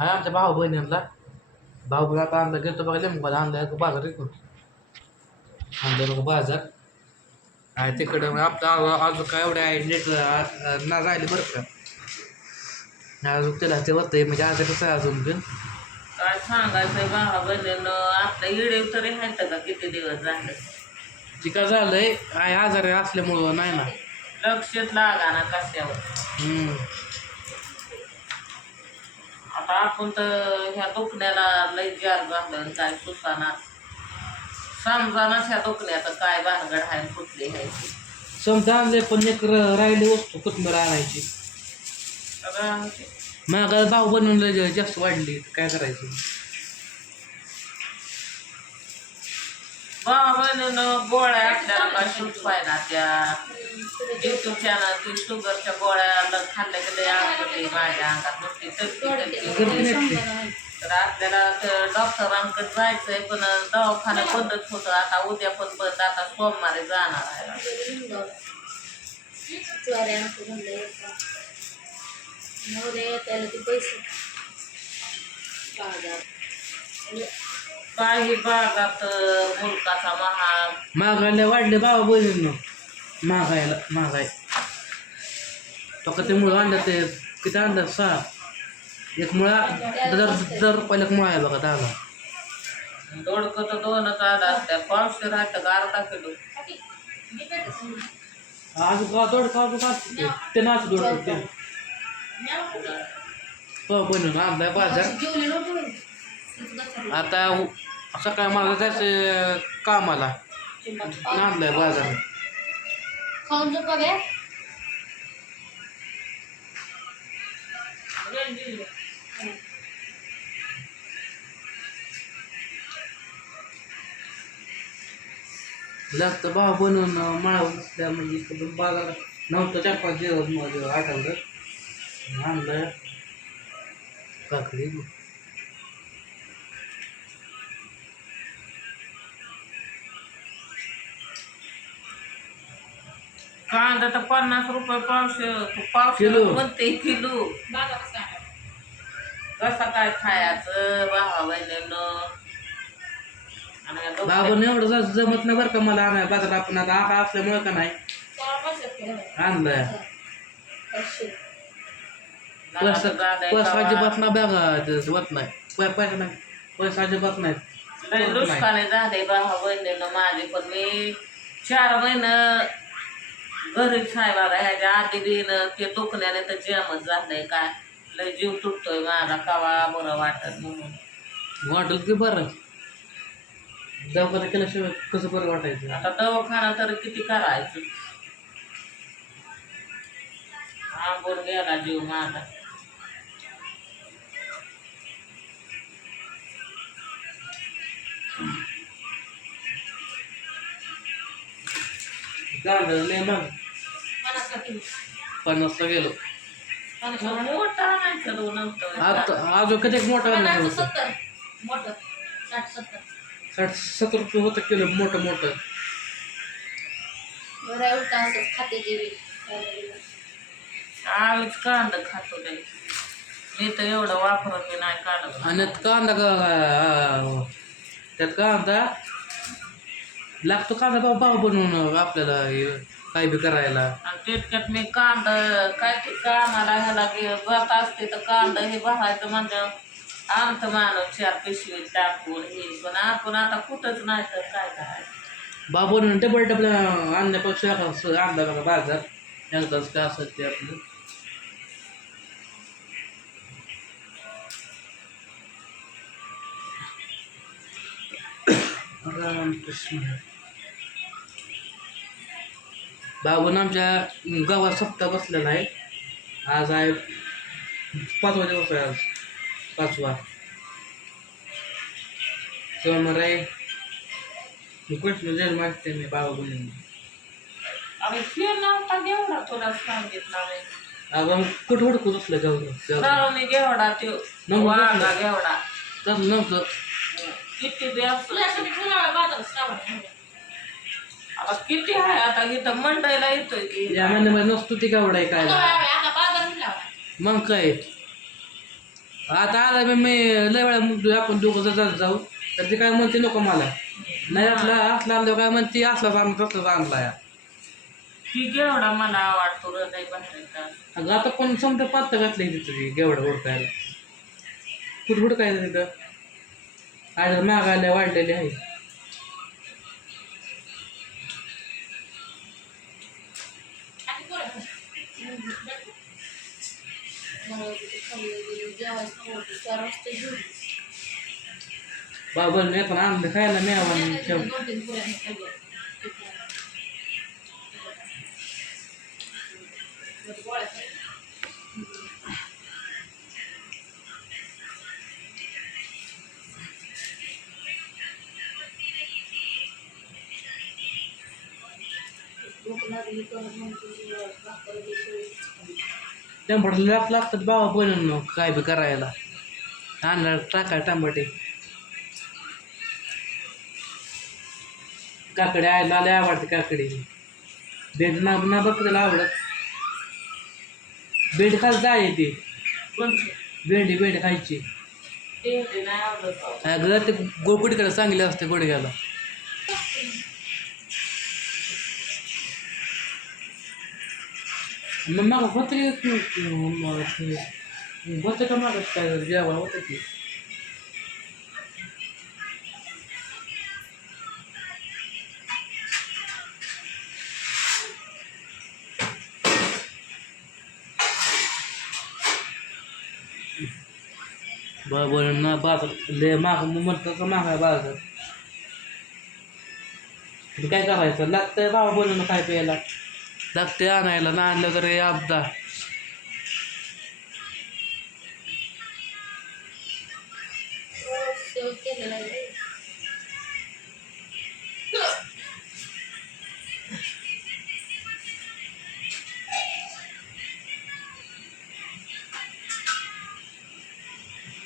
हाय आमच्या भाऊ बहिणींना. भाऊ बहिणी आता आणलं गेलो बघा लिंबाला आणलं बाजार इकडून. आणलं बघा बाजार. आहे तिकडं आपलं अजून काय एवढे आहे नेट ना राहिले बरं का. अजून त्याला ते होतंय म्हणजे आज कसं आहे अजून पण काय सांगायचंय भावा बहिणीनं आपल्या इडे तरी आहेत का किती दिवस झाले? ती काय झालंय आहे आजारी असल्यामुळं नाही ना. लक्षच लागा ना कशावर. आता आपण तर ह्या दुखण्याला लय जार आणि काय सुसाना समजानाच ह्या दुखण्याचं काय भानगड आहे कुठली आहे. समजा आणले पण एक र- राहिली वस्तू कोथमीर आणायची? सगळं महागाई भाव बनवलं जास्त वाढली. काय करायचं? भावा बहिणीनं गोळ्या आपल्याला काय सुचवाय ना त्या युट्यूब चॅनल ती शुगरच्या गोळ्या खाल्ल्या लय आवडते माझ्या अंगात नुसती तळती गर्दी तळती. नाही तर आपल्याला ते डॉक्टरांकडे जायचंय पण दवाखाना बंदच होतं. आता उद्या पण बंद आता सोमवारी जाणार आहे. त्याला ते पैसे. काही भागात मुलकाचा महाग. महागायला वाढले बाबा बहिणींनो. महागायला महागाय तो का ते मुळं आणलं ते किती आणलं? सहा. एक मुळा दर दर रुपयाला एक मुळा आहे बघा दहाला दोडकं तर दोनच असत्या पावशे राहतं का अर्धा किलो? आज का ते. नाच दोड ते. हो बनवून आणलाय बाजार. आता सकाळी मला जायचं कामाला. आणलाय बाजार खाऊन झोपा बे. लागतं भाव बनवून माळावर नसल्या म्हणजे इकडून बाजार नव्हतं चार पाच दिवस मग आठवलं. आणलं काकडी. कांदा तर पन्नास रुपये पावशे पावशे किलो. म्हणते किलो? कसं काय खायचं भावा बहिणीनं आणि या दोघांना- बाबून एवढं जास्त जमत नाही बरं का मला आणाय बाजार आपण आता आका असल्यामुळे का नाही सोळा. आणलंय पाचशे. पैसा दादा पैसा एका अजिबात नाही बघा होत नाही पै- पैसा नाही पैसा अजिबात नाही लय दुष्काळी झाले भावा बहिणीनं माझे पण मी चार महिने घरीच आहे बघा ह्याच्या आधी बीन ते दुखण्याने तर जेमच झालंय काय. लय जीव तुटतोय माझा कवा बरं वाटत म्हणून. वाटलं की बरं. दवाखाना केल्याशिवाय कसं बरं वाटायचं? आता दवाखाना तर किती करायचं? आंबून गेला जीव माझा. लय मग? पन्नासला गेलो? मोठा आणायचं दोन नंतर आता अजून कधी एक मोठा होतं सत्तर? मोठं. साठ सत्तर. साठ सत्तर रुपये होतं किलो मोठं मोठं बरं उलटं खाते. आम्हीच कांदा खातो ते मी तर एवढं वापरत बी नाही काढत आणि त्यात कांदा का त्यात कांदा लागतो कांदा भाव भाव बनवून आपल्याला हे काय बी करायला. आणि तितक्यात मी कांदा काय ते कामाला ह्याला गे- जात असते तर कांदा हे बघायचं म्हणजे आमचं माणूस चार पिशवी टाकून हे पण आपण आता कुठंच नाही तर काय करायचं? भाव बनवून डबल डबल आणण्यापेक्षा असं आणला बघा बाजार? एकदाच काय असत ते आपलं? रामकृष्ण. बाबून आमच्या गावात सप्ताह बसलेला आहे. आज आहे पाचवा दिवस आहे आज. पाचवा सोमवार आहे कृष्ण जन्म असते मी बाबा बहिणी आम्ही फिर नव्हता घेवडा तुला सांगितलं मी अगं कुठं हुडकून असलं. श्रावणी घेवडा तो नव्हतं. नव्हतं आता किती आहे आता? इथं मंडईला येतोय की. या महिन्यामध्ये नसतो ती गावडा आहे काय आता बाजार नाही लावा. मग काय? आता आला मी मी लय वेळा आपण दोघं जर जात जाऊ. तर ते काय म्हणते नको मला. नाही असला असला आणलं काय म्हणते असलाच आणला तसलाच आणला या ती केवढा मला आवडतो हृदय अगं आता पण समजा पात्ता घातलंय तिथं ती गेवढं ओळखायला. कुठं कुठं काय तिथं? आज मागायला वाढलेली आहे. मला तिथे खाली गेली, जेवायचं नव्हतं. चार वाजता जेवली. बाबाने पण आणलं टमाटर लाग लागतात बाबा बनवून काय बी करायला. आणला टाकाय टमाटे काकडे आयला लय आवडते काकडे. बेड ना ना बघ त्याला आवडत. बेड खाल येते कोणते भेंडी भेंडी खायची. ते ते. अगं ते गोकुडीकडे चांगले असते गोडग्याला. मग मग होतं की होतं का मागत काय जेवण होतं की बरोबर ना बाजार लय माग म्हणतं का मागाय बाजार पण काय करायचं लागतंय बाबा बोलणं काय प्यायला धाकटे आणायला ना आणलं तर हे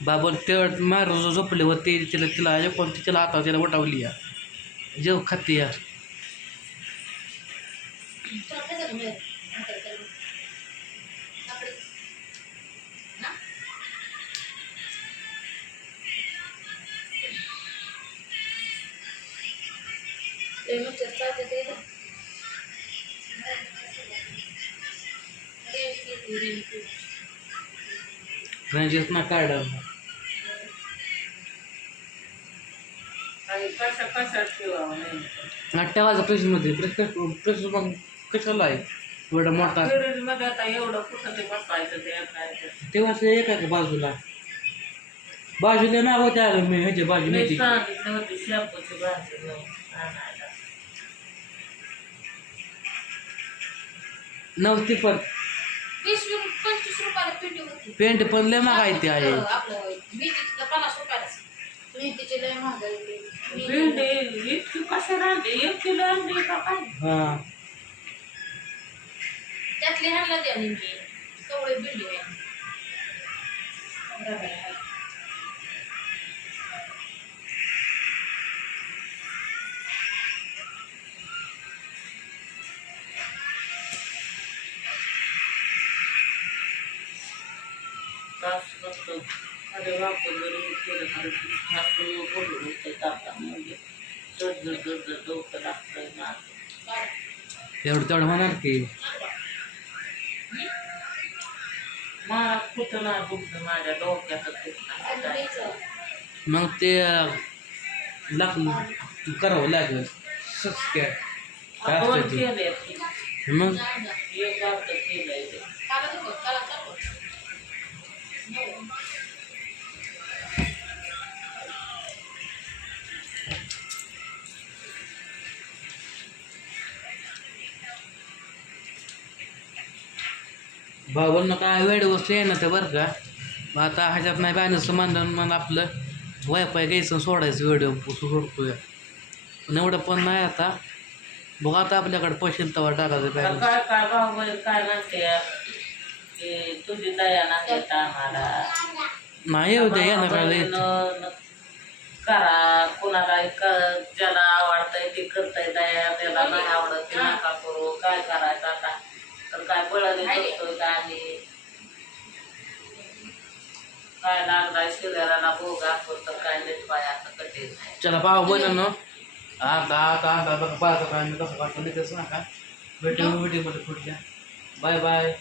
बाबा तेवढ मार झोपले होते तिला तिला पण तिला आता तिला वटावली या. जेव खाते या. तुला काय झालं मिळेल नंतर करू. काकडी. ना? ते ते ना. ना कशाला आहे. एवढा मोठा. आता एवढं कुठं ते बसायचं ते काय ते. तेव्हाच एक आहे का बाजूला. बाजूला नाव होते आलं मी ह्याच्या बाजू मी माहिती सांगितलं होती शॅम्पूची भाजी घेऊन आणायला. नव्हती पण. वीस रु- पंचवीस रुपयाला पेटी होती. पेंट पण लय मागायती आहे. आपलं मेथीची तर पन्नास रुपयाला मेथीची लय महागाई मेथी- भेंडी इतकी कशा राहते? एक किलो आणली का काय? हा. त्यातली हाणला द्या नेमकी कवळे बिल्डी आहे तास नसतं अरे वापर जरी हे केलं तर ठाकून बोलून होतं तापा म्हणजे. जड जड जड जड डोकं लागतंय माझं तेवढं तेवढं म्हणाल की? मला कुठं ना दुखतं माझ्या डोक्यात मग ते लाग करावं लागेल की मग केलंय भावांना काय वेळ वस्तू आहे ना ते बरं का? मग आता ह्याच्यात नाही बॅनरचं मानधन मग आपलं वायफाय घ्यायचं सोडायचं व्हिडिओ सोडतोय पण एवढं पण नाही आता. बघ आता आपल्याकडे पैसे तेव्हा टाकायचं काय काय भाऊ काय म्हणते? की तुझी दया नाही आम्हाला नाही द्या येणार. न- न- करा. कुणाला ज्याला आवडतंय ते करताय दया त्याला नाही आवडत ते नका करू. काय करायचं? आता तर काय बळाने करतोय काय आम्ही काय लागलाय शरीराला भोग आपण तर काय नीट पाय आता कठीण आहे चला भाऊ बहिणींनो आता आता आता बघा पाहतो काय मी कसं करतो लिहितेच नका भेटू व्हिडिओमध्ये पुढल्या बाय बाय